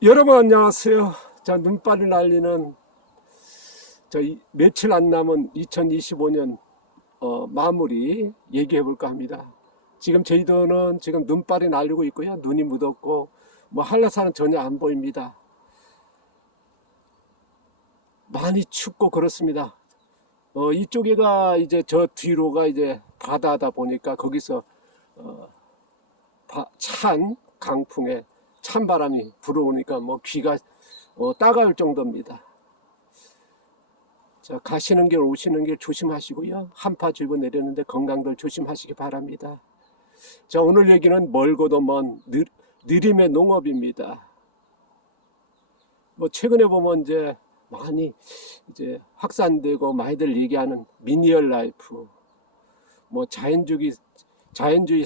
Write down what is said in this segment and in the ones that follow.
여러분 안녕하세요. 자, 눈발이 날리는 며칠 안 남은 2025년 마무리 얘기해 볼까 합니다. 지금 저희도는 지금 눈발이 날리고 있고요. 눈이 묻었고 뭐 한라산은 전혀 안 보입니다. 많이 춥고 그렇습니다. 이쪽에가 이제 저 뒤로가 이제 바다다 보니까 거기서 찬 강풍에 찬바람이 불어오니까 뭐 귀가 따가울 정도입니다. 자, 가시는 길 오시는 길 조심하시고요. 한파 줄고 내렸는데 건강들 조심하시기 바랍니다. 자, 오늘 얘기는 멀고도 먼 느림의 농업입니다. 뭐 최근에 보면 이제 많이 이제 확산되고 많이들 얘기하는 미니얼 라이프, 뭐 자연주의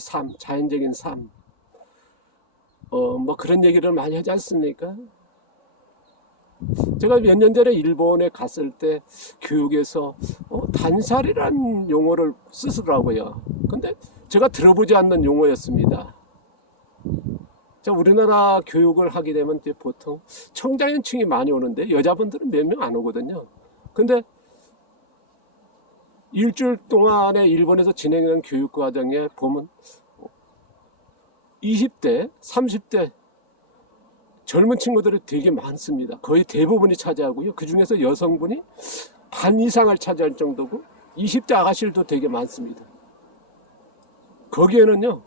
삶, 자연적인 삶, 뭐 그런 얘기를 많이 하지 않습니까? 제가 몇 년 전에 일본에 갔을 때 교육에서 단살이라는 용어를 쓰더라고요. 근데 제가 들어보지 않는 용어였습니다. 자, 우리나라 교육을 하게 되면 이제 보통 청장년층이 많이 오는데 여자분들은 몇 명 안 오거든요. 근데 일주일 동안에 일본에서 진행하는 교육 과정에 보면 20대, 30대 젊은 친구들이 되게 많습니다. 거의 대부분이 차지하고요. 그 중에서 여성분이 반 이상을 차지할 정도고 20대 아가씨들도 되게 많습니다. 거기에는요,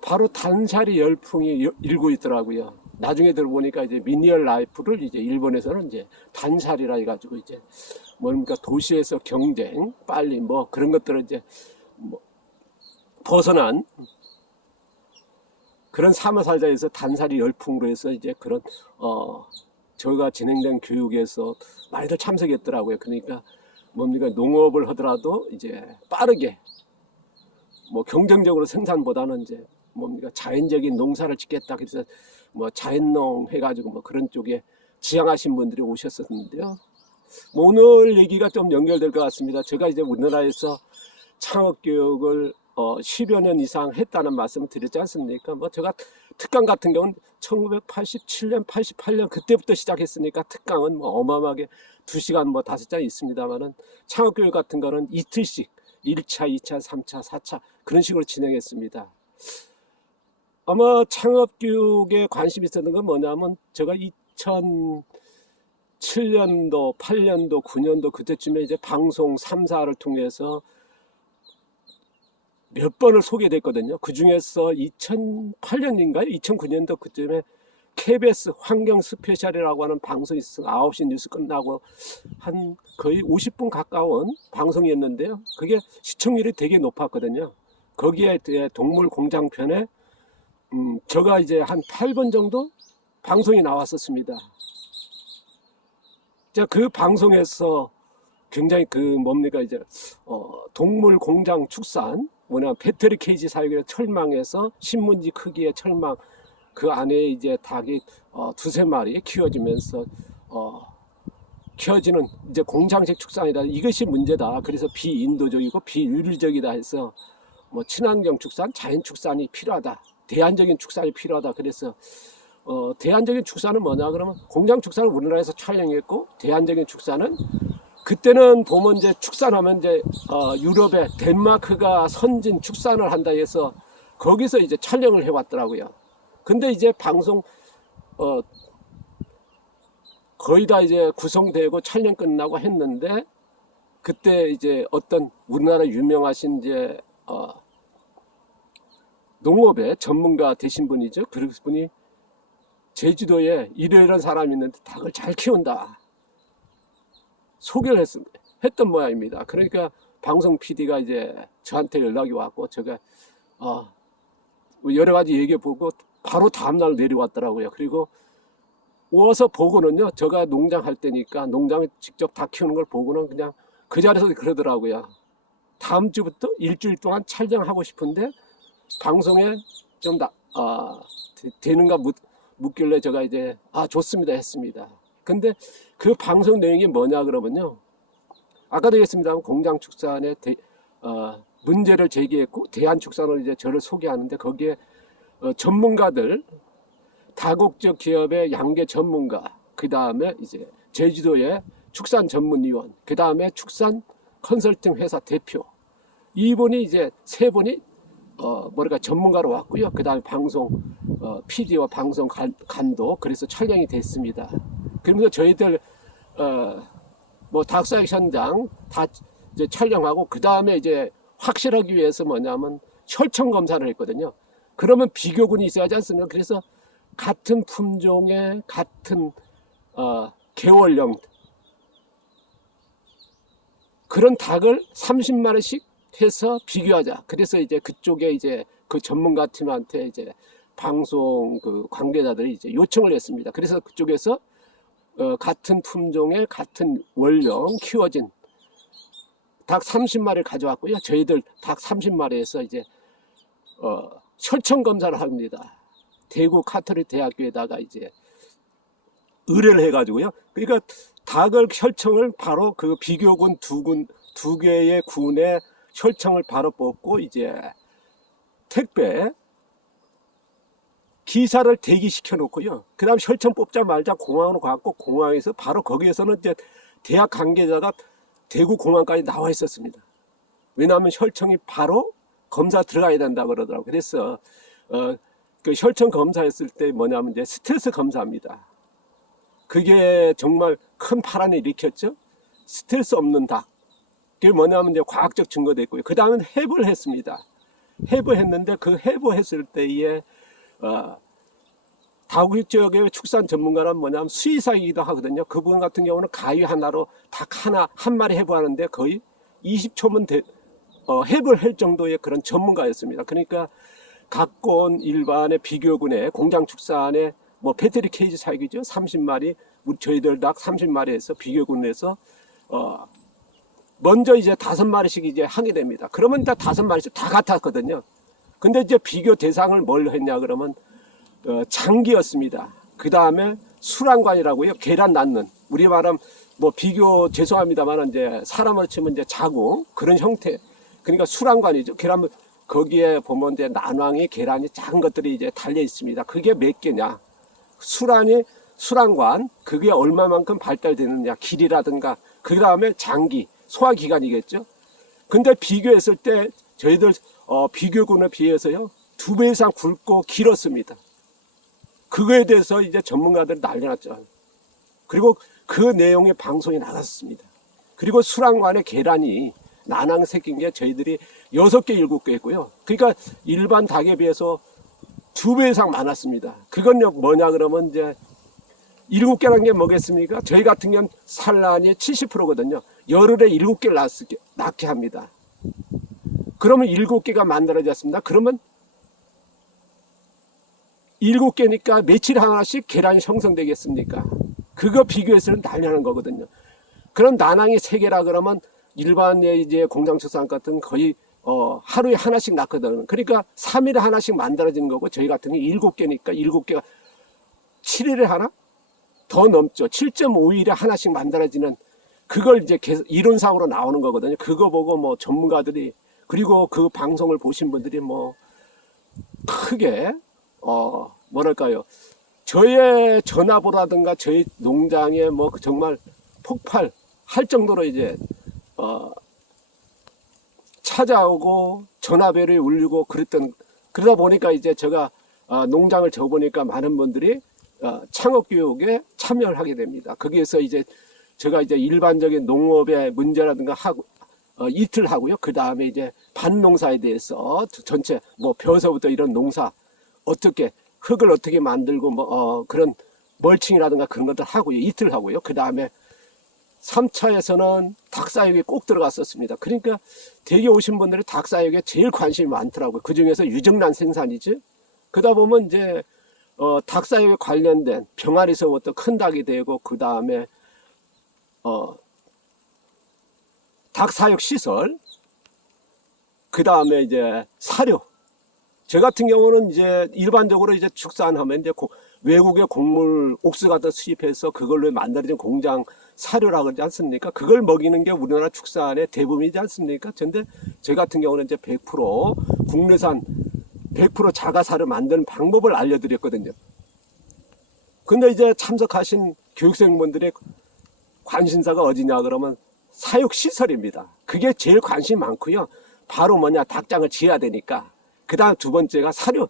바로 단살이 열풍이 일고 있더라고요. 나중에 들어보니까 이제 미니얼 라이프를 이제 일본에서는 이제 단살이라 해가지고 이제 뭡니까 도시에서 경쟁, 빨리 뭐 그런 것들을 이제 뭐 벗어난 그런 삶을 살자 해서 단살이 열풍으로 해서 이제 그런 저가 진행된 교육에서 많이들 참석했더라고요. 그러니까 뭡니까 농업을 하더라도 이제 빠르게 뭐 경쟁적으로 생산보다는 이제 뭡니까 자연적인 농사를 짓겠다 그래서 뭐 자연농 해가지고 뭐 그런 쪽에 지향하신 분들이 오셨었는데요. 뭐 오늘 얘기가 좀 연결될 것 같습니다. 제가 이제 우리나라에서 창업교육을 10여 년 이상 했다는 말씀을 드렸지 않습니까? 뭐 제가 특강 같은 경우는 1987년, 88년 그때부터 시작했으니까 특강은 뭐 어마어마하게 2시간 뭐 5장 있습니다만은 창업교육 같은 거는 이틀씩 1차, 2차, 3차, 4차 그런 식으로 진행했습니다. 아마 창업교육에 관심이 있었던 건 뭐냐면 제가 2007년도, 8년도, 9년도 그때쯤에 이제 방송 3사를 통해서 몇 번을 소개됐거든요. 그 중에서 2008년인가요? 2009년도 그쯤에 KBS 환경 스페셜이라고 하는 방송이 있어서 9시 뉴스 끝나고 한 거의 50분 가까운 방송이었는데요. 그게 시청률이 되게 높았거든요. 거기에 동물 공장 편에 제가 이제 한 8번 정도 방송이 나왔었습니다. 자, 그 방송에서 굉장히 그 뭡니까 이제 동물 공장 축산 뭐냐 배터리 케이지 사육에 철망에서 신문지 크기의 철망 그 안에 이제 닭이 두세 마리 키워지면서 키워지는 이제 공장식 축산이다. 이것이 문제다. 그래서 비인도적이고 비윤리적이다 해서 뭐 친환경 축산, 자연 축산이 필요하다. 대안적인 축산이 필요하다. 그래서 대안적인 축산은 뭐냐 그러면 공장 축산을 우리나라에서 촬영했고 대안적인 축산은 그때는 보면 이제 축산하면 이제 유럽의 덴마크가 선진 축산을 한다 해서 거기서 이제 촬영을 해왔더라고요. 근데 이제 방송 거의 다 이제 구성되고 촬영 끝나고 했는데 그때 이제 어떤 우리나라 유명하신 이제 농업의 전문가 되신 분이죠. 그분이 제주도에 이런 사람이 있는데 닭을 잘 키운다. 소개를 했던 모양입니다. 그러니까 방송 PD가 이제 저한테 연락이 왔고 제가 여러 가지 얘기해보고 바로 다음날 내려왔더라고요. 그리고 와서 보고는요. 제가 농장 할 때니까 농장에 직접 닭 키우는 걸 보고는 그냥 그 자리에서 그러더라고요. 다음 주부터 일주일 동안 촬영하고 싶은데 방송에 좀 되는가 묻길래 제가 이제 좋습니다 했습니다. 근데 그 방송 내용이 뭐냐 그러면요. 아까도 얘기했습니다만 공장 축산에 문제를 제기했고 대한 축산으로 이제 저를 소개하는데 거기에 전문가들 다국적 기업의 양계 전문가, 그 다음에 이제 제주도의 축산 전문위원, 그 다음에 축산 컨설팅 회사 대표. 이분이 이제 세 분이 뭐랄까 전문가로 왔고요. 그 다음에 방송 PD와 방송 감독, 그래서 촬영이 됐습니다. 그러면서 저희들 뭐 닭사육 현장 다 이제 촬영하고, 그 다음에 이제 확실하기 위해서 뭐냐면 혈청 검사를 했거든요. 그러면 비교군이 있어야지 않습니까? 그래서 같은 품종의 같은 개월령 그런 닭을 30마리씩 해서 비교하자. 그래서 이제 그쪽에 이제 그 전문가 팀한테 이제 방송 그 관계자들이 이제 요청을 했습니다. 그래서 그쪽에서 같은 품종의 같은 원령 키워진 닭 30마리를 가져왔고요. 저희들 닭 30마리에서 이제 혈청 검사를 합니다. 대구 카톨릭 대학교에다가 이제 의뢰를 해가지고요. 그러니까 닭을 혈청을 바로 그 비교군 두 개의 군의 혈청을 바로 뽑고 이제 택배 기사를 대기시켜 놓고요. 그 다음 혈청 뽑자마자 공항으로 갔고, 공항에서 바로 거기에서는 이제 대학 관계자가 대구 공항까지 나와 있었습니다. 왜냐하면 혈청이 바로 검사 들어가야 된다 그러더라고요. 그래서 그 혈청 검사했을 때 뭐냐면 이제 스트레스 검사입니다. 그게 정말 큰 파란을 일으켰죠. 스트레스 없는 닭. 그게 뭐냐면 이제 과학적 증거도 있고요. 그 다음은 해부를 했습니다. 해부했는데 그 해부했을 때에 다국 지역의 축산 전문가는 뭐냐면 수의사이기도 하거든요. 그분 같은 경우는 가위 하나로 닭 한 마리 해부하는데 거의 20초면 해부를 할 정도의 그런 전문가였습니다. 그러니까 각권 일반의 비교군의 공장 축산의 뭐 배터리 케이지 사육이죠. 30마리, 우리 저희들 닭 30마리에서 비교군에서 먼저 이제 5마리씩 이제 하게 됩니다. 그러면 다 5마리씩 다 같았거든요. 근데 이제 비교 대상을 뭘 했냐 그러면 장기였습니다. 그 다음에 수란관이라고요. 계란 낳는, 우리 말하면 뭐 비교 죄송합니다만 이제 사람으로 치면 이제 자궁 그런 형태. 그러니까 수란관이죠. 계란 거기에 보면 이제 난왕이 계란이 작은 것들이 이제 달려 있습니다. 그게 몇 개냐? 수란관 그게 얼마만큼 발달되느냐, 길이라든가. 그 다음에 장기 소화기관이겠죠. 근데 비교했을 때 저희들 비교군에 비해서요 2배 이상 굵고 길었습니다. 그거에 대해서 이제 전문가들이 난리났죠. 그리고 그 내용의 방송이 나갔습니다. 그리고 수란관의 계란이 난황 새낀 게 저희들이 6개, 7개 했고요. 그러니까 일반 닭에 비해서 2배 이상 많았습니다. 그건 뭐냐 그러면 이제 7개라는 게 뭐겠습니까? 저희 같은 경우는 산란이 70%거든요. 열흘에 7개를 낳게 합니다. 그러면 7개가 만들어졌습니다. 그러면 7개니까 며칠 하나씩 계란이 형성되겠습니까? 그거 비교해서는 난리 나는 거거든요. 그럼 난항이 3개라 그러면 일반의 이제 공장축산 같은 거의 하루에 하나씩 낳거든요. 그러니까 3일에 하나씩 만들어지는 거고, 저희 같은 게 7개니까 7개가 7일에 하나? 더 넘죠. 7.5일에 하나씩 만들어지는, 그걸 이제 계속 이론상으로 나오는 거거든요. 그거 보고 뭐 전문가들이, 그리고 그 방송을 보신 분들이 뭐 크게 뭐랄까요, 저의 전화보라든가 저희 농장에 뭐 정말 폭발할 정도로 이제 찾아오고 전화벨이 울리고 그러다 보니까 이제 제가 농장을 져보니까 많은 분들이 창업교육에 참여를 하게 됩니다. 거기에서 이제 제가 이제 일반적인 농업의 문제라든가 하고 이틀 하고요. 그 다음에 이제 밭농사에 대해서 전체 뭐 벼서부터 이런 농사 어떻게 흙을 어떻게 만들고 뭐 그런 멀칭이라든가 그런 것들 하고요. 이틀 하고요. 그 다음에 3차에서는 닭사육에 꼭 들어갔었습니다. 그러니까 대개 오신 분들이 닭사육에 제일 관심이 많더라고요. 그 중에서 유정란 생산이지. 그러다 보면 이제 닭사육에 관련된 병아리서부터 큰 닭이 되고, 그 다음에 닭사육 시설, 그 다음에 이제 사료. 저 같은 경우는 이제 일반적으로 이제 축산하면 이제 외국의 곡물 옥수 같은 수입해서 그걸로 만들어진 공장 사료라고 그러지 않습니까? 그걸 먹이는 게 우리나라 축산의 대부분이지 않습니까? 근데 저 같은 경우는 이제 100% 국내산 100% 자가 사료 만드는 방법을 알려드렸거든요. 근데 이제 참석하신 교육생분들의 관심사가 어디냐 그러면 사육시설입니다. 그게 제일 관심이 많고요. 바로 뭐냐, 닭장을 지어야 되니까. 그 다음 두 번째가 사료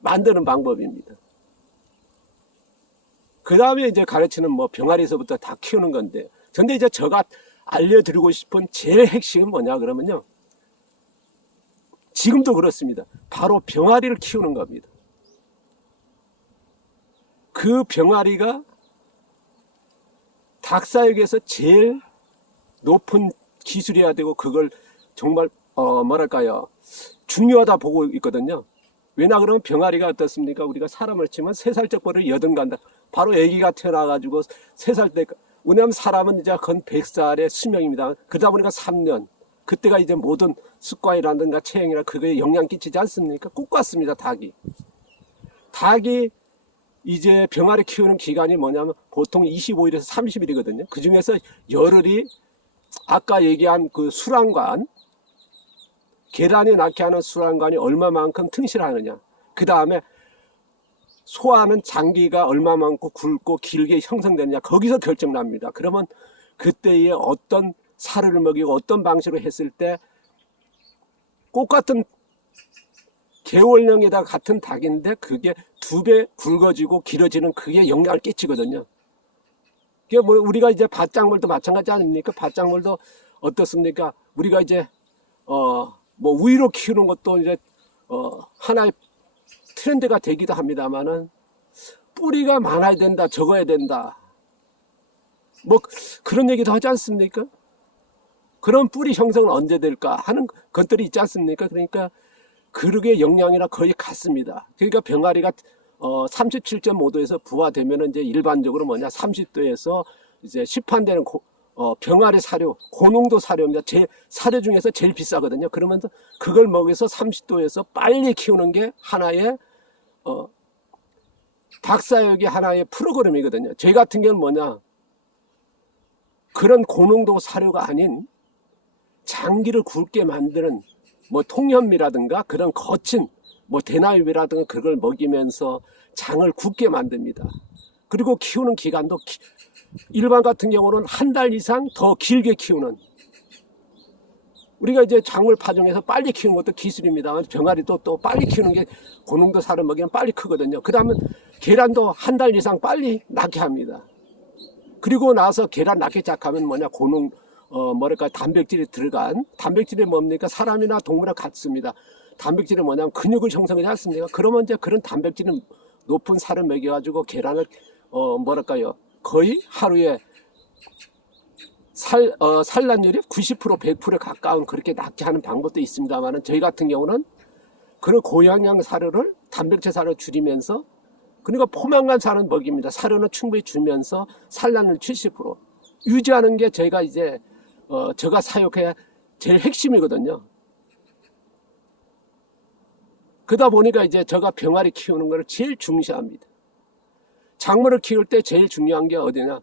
만드는 방법입니다. 그 다음에 이제 가르치는 뭐 병아리에서부터 다 키우는 건데, 근데 이제 제가 알려드리고 싶은 제일 핵심은 뭐냐 그러면요, 지금도 그렇습니다. 바로 병아리를 키우는 겁니다. 그 병아리가 닭사육에서 제일 높은 기술이어야 되고, 그걸 정말 뭐랄까요, 중요하다 보고 있거든요. 왜냐 그러면 병아리가 어떻습니까? 우리가 사람을 치면 3살적 벌을 여든간다. 바로 아기가 태어나가지고 3살 때, 왜냐하면 사람은 이제 건 100살의 수명입니다. 그러다 보니까 3년. 그때가 이제 모든 습관이라든가 체형이나 그거에 영향 끼치지 않습니까? 꼭 같습니다, 닭이. 닭이 이제 병아리 키우는 기간이 뭐냐면 보통 25일에서 30일이거든요. 그 중에서 열흘이 아까 얘기한 그 수란관, 계란이 낳게 하는 수란관이 얼마만큼 튼실하느냐. 그 다음에 소화하는 장기가 얼마만큼 굵고 길게 형성되느냐. 거기서 결정납니다. 그러면 그때에 어떤 사료를 먹이고 어떤 방식으로 했을 때 똑같은 개월령에다 같은 닭인데 그게 2배 굵어지고 길어지는, 그게 영향을 끼치거든요. 그게 뭐 우리가 이제 밭작물도 마찬가지 아닙니까? 밭작물도 어떻습니까? 우리가 이제 뭐 우유로 키우는 것도 이제 하나의 트렌드가 되기도 합니다만은, 뿌리가 많아야 된다, 적어야 된다, 뭐 그런 얘기도 하지 않습니까? 그런 뿌리 형성은 언제 될까 하는 것들이 있지 않습니까? 그러니까 그릇의 영양이랑 거의 같습니다. 그러니까 병아리가 37.5도에서 부화되면 이제 일반적으로 뭐냐, 30도에서 이제 시판되는 병아리 사료, 고농도 사료입니다. 사료 중에서 제일 비싸거든요. 그러면서 그걸 먹여서 30도에서 빨리 키우는 게 하나의 닭사육의 하나의 프로그램이거든요. 저희 같은 경우는 뭐냐, 그런 고농도 사료가 아닌 장기를 굵게 만드는 뭐 통현미라든가 그런 거친 뭐 대나유비라든가 그걸 먹이면서 장을 굵게 만듭니다. 그리고 키우는 기간도 일반 같은 경우는 한 달 이상 더 길게 키우는, 우리가 이제 작물 파종해서 빨리 키우는 것도 기술입니다만 병아리도 또 빨리 키우는 게 고농도 사료 먹이면 빨리 크거든요. 그 다음에 계란도 한 달 이상 빨리 낳게 합니다. 그리고 나서 계란 낳기 시작하면 뭐냐, 뭐랄까, 단백질이 들어간, 단백질이 뭡니까? 사람이나 동물이나 같습니다. 단백질이 뭐냐면 근육을 형성하지 않습니까? 그러면 이제 그런 단백질은 높은 살을 먹여가지고 계란을 뭐랄까요, 거의 하루에 산란율이 90% 100% 가까운 그렇게 낳게 하는 방법도 있습니다만, 저희 같은 경우는 그런 고영양 사료를 단백질 사료 줄이면서, 그러니까 포만감 사료는 먹입니다. 사료는 충분히 주면서 산란율 70% 유지하는 게 저희가 이제 제가 사육해야 제일 핵심이거든요. 그러다 보니까 이제 제가 병아리 키우는 걸 제일 중시합니다. 작물을 키울 때 제일 중요한 게 어디냐,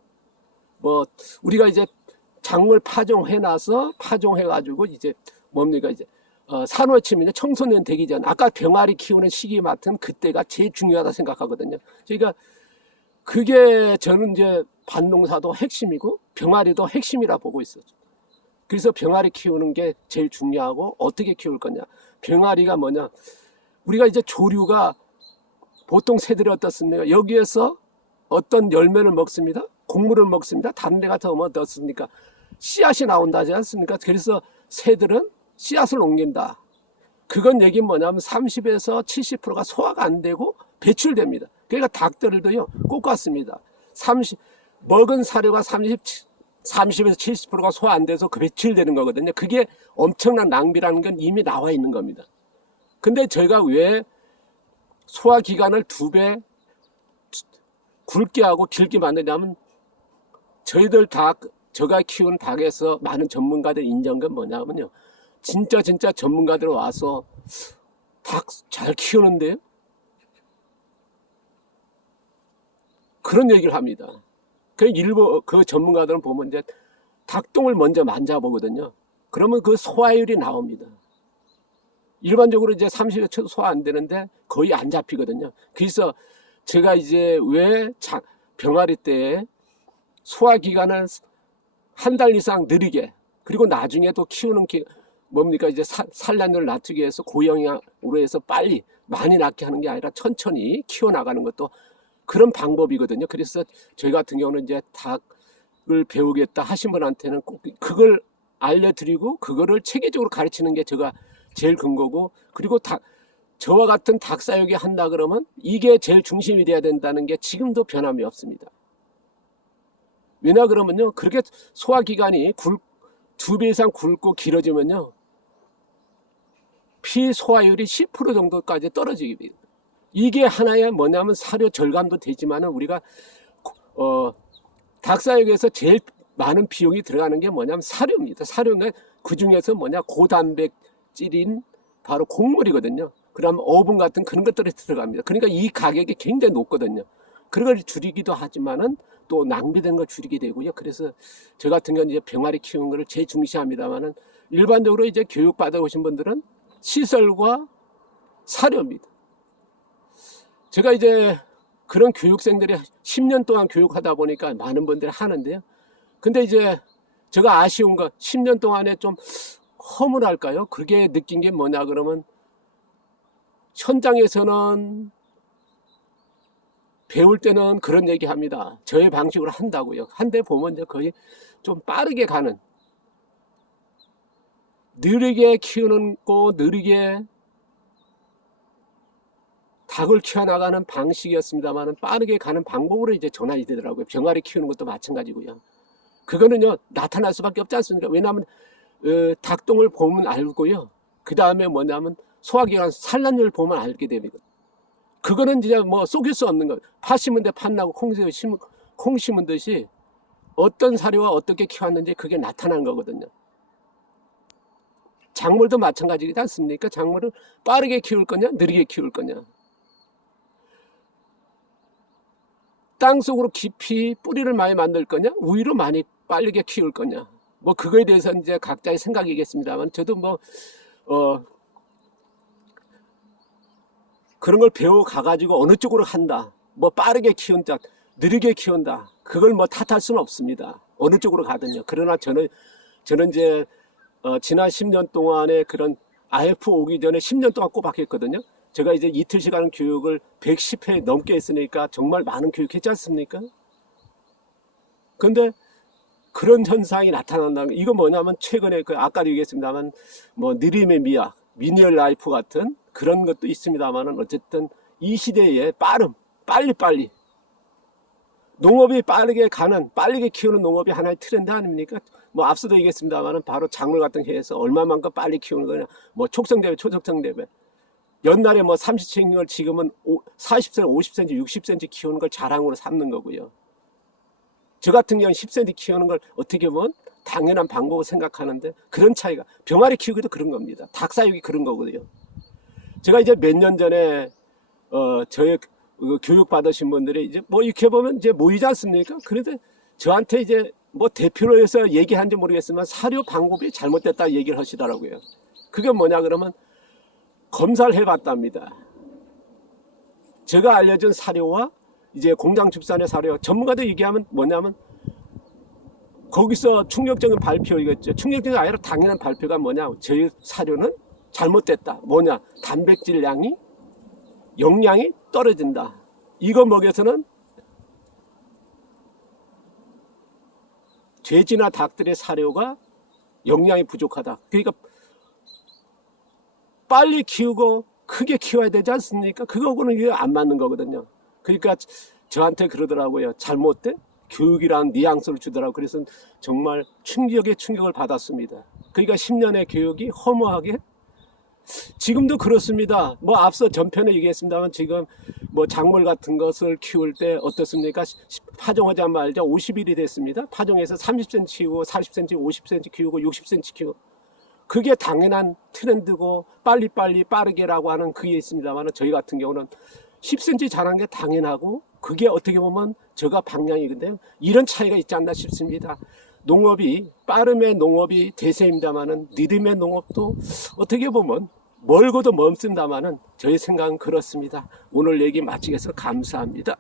뭐 우리가 이제 작물 파종해놔서 파종해가지고 이제 뭡니까, 이제 산호치면 청소년 되기 전, 아까 병아리 키우는 시기 맡은 그때가 제일 중요하다 생각하거든요. 그러니까 그게 저는 이제 밭농사도 핵심이고 병아리도 핵심이라 보고 있어요. 그래서 병아리 키우는 게 제일 중요하고, 어떻게 키울 거냐, 병아리가 뭐냐, 우리가 이제 조류가 보통 새들이 어떻습니까? 여기에서 어떤 열매를 먹습니다. 곡물을 먹습니다. 다른 데 가서 어떻습니까? 씨앗이 나온다지 않습니까? 그래서 새들은 씨앗을 옮긴다. 그건 얘기는 뭐냐면 30에서 70%가 소화가 안 되고 배출됩니다. 그러니까 닭들도요, 꼭 같습니다. 먹은 사료가 30에서 70%가 소화 안 돼서 그 배출되는 거거든요. 그게 엄청난 낭비라는 건 이미 나와 있는 겁니다. 근데 저희가 왜 소화 기간을 2배 굵게 하고 길게 만드냐면, 저희들 제가 키운 닭에서 많은 전문가들 인정한 건 뭐냐면요, 진짜 전문가들 와서 닭 잘 키우는데요, 그런 얘기를 합니다. 그 전문가들은 보면 이제 닭똥을 먼저 만져보거든요. 그러면 그 소화율이 나옵니다. 일반적으로 이제 30여 초 소화 안 되는데 거의 안 잡히거든요. 그래서 제가 이제 왜 병아리 때 소화기관을 한 달 이상 느리게, 그리고 나중에도 키우는 뭡니까, 이제 산란율을 낮추기 위해서 고영양으로 해서 빨리 많이 낳게 하는 게 아니라 천천히 키워나가는 것도 그런 방법이거든요. 그래서 저희 같은 경우는 이제 닭을 배우겠다 하신 분한테는 꼭 그걸 알려드리고 그거를 체계적으로 가르치는 게 제가 제일 근거고, 그리고 저와 같은 닭사육이 한다 그러면 이게 제일 중심이 돼야 된다는 게 지금도 변함이 없습니다. 왜냐 그러면요, 그렇게 소화기관이 2배 이상 굵고 길어지면요, 피 소화율이 10% 정도까지 떨어지게 됩니다. 이게 하나의 뭐냐면 사료 절감도 되지만 우리가 닭사육에서 제일 많은 비용이 들어가는 게 뭐냐면 사료입니다. 사료는 그 중에서 뭐냐, 고단백질인 바로 곡물이거든요. 그다음 어분 같은 그런 것들이 들어갑니다. 그러니까 이 가격이 굉장히 높거든요. 그런 걸 줄이기도 하지만은 또 낭비되는 걸 줄이게 되고요. 그래서 저 같은 경우는 이제 병아리 키우는 거를 제일 중시합니다만은 일반적으로 이제 교육 받아 오신 분들은 시설과 사료입니다. 제가 이제 그런 교육생들이 10년 동안 교육하다 보니까 많은 분들이 하는데요. 근데 이제 제가 아쉬운 거 10년 동안에 좀 허물할까요? 그게 느낀 게 뭐냐 그러면 현장에서는 배울 때는 그런 얘기 합니다. 저의 방식으로 한다고요. 한데 보면 이제 거의 좀 빠르게 가는, 느리게 키우는 거, 느리게 닭을 키워나가는 방식이었습니다만 빠르게 가는 방법으로 이제 전환이 되더라고요. 병아리 키우는 것도 마찬가지고요. 그거는요, 나타날 수밖에 없지 않습니까? 왜냐하면 닭똥을 보면 알고요. 그 다음에 뭐냐면 소화기관 산란율 보면 알게 됩니다. 그거는 진짜 뭐 속일 수 없는 거. 팥 심은 데 팥 나고 콩 심은 듯이 어떤 사료와 어떻게 키웠는지 그게 나타난 거거든요. 작물도 마찬가지지 않습니까? 작물을 빠르게 키울 거냐, 느리게 키울 거냐. 땅속으로 깊이 뿌리를 많이 만들 거냐, 우위로 많이 빠르게 키울 거냐. 뭐 그거에 대해서 이제 각자의 생각이겠습니다만, 저도 뭐 그런 걸 배워 가가지고 어느 쪽으로 한다, 뭐 빠르게 키운다, 느리게 키운다, 그걸 뭐 탓할 수는 없습니다. 어느 쪽으로 가든요. 그러나 저는 이제 지난 10년 동안에 그런 IF 오기 전에 10년 동안 꼬박 했거든요. 제가 이제 이틀 시간 교육을 110회 넘게 했으니까 정말 많은 교육했지 않습니까? 근데 그런 현상이 나타난다는 거, 이거 뭐냐면 최근에 아까도 얘기했습니다만 뭐 느림의 미학, 미니얼 라이프 같은 그런 것도 있습니다만은 어쨌든 이 시대에 빨리 농업이 빠르게 가는, 빠르게 키우는 농업이 하나의 트렌드 아닙니까? 뭐 앞서도 얘기했습니다만은 바로 작물 같은 게 해서 얼마만큼 빨리 키우는 거냐, 뭐 촉성대배, 초촉성대배. 옛날에 뭐 30cm인 걸 지금은 40cm, 50cm, 60cm 키우는 걸 자랑으로 삼는 거고요. 저 같은 경우는 10cm 키우는 걸 어떻게 보면 당연한 방법으로 생각하는데 그런 차이가, 병아리 키우기도 그런 겁니다. 닭사육이 그런 거거든요. 제가 이제 몇 년 전에 저의 교육 받으신 분들이 이제 뭐 이렇게 보면 이제 모이지 않습니까? 그런데 저한테 이제 뭐 대표로 해서 얘기한지 모르겠지만 사료 방법이 잘못됐다 얘기를 하시더라고요. 그게 뭐냐 그러면 검사를 해봤답니다. 제가 알려준 사료와 이제 공장 축산의 사료, 전문가들 얘기하면 뭐냐면 거기서 충격적인 발표이겠죠. 충격적인 아니라 당연한 발표가 뭐냐, 저희 사료는 잘못됐다. 뭐냐, 단백질량이, 영양이 떨어진다. 이거 먹여서는 돼지나 닭들의 사료가 영양이 부족하다. 그러니까 빨리 키우고 크게 키워야 되지 않습니까? 그거하고는 이게 안 맞는 거거든요. 그러니까 저한테 그러더라고요. 잘못된 교육이라는 뉘앙스를 주더라고요. 그래서 정말 충격을 받았습니다. 그러니까 10년의 교육이 허무하게, 지금도 그렇습니다. 뭐 앞서 전편에 얘기했습니다만 지금 뭐 작물 같은 것을 키울 때 어떻습니까? 파종하자 말자 50일이 됐습니다. 파종해서 30cm 키우고 40cm, 50cm 키우고 60cm 키우고, 그게 당연한 트렌드고 빠르게라고 하는 그게 있습니다만 저희 같은 경우는 10cm 자란 게 당연하고 그게 어떻게 보면 저가 방향이건데요. 이런 차이가 있지 않나 싶습니다. 농업이, 빠름의 농업이 대세입니다만은 느림의 농업도 어떻게 보면 멀고도 먼습니다만은 저희 생각은 그렇습니다. 오늘 얘기 마치겠습니다. 감사합니다.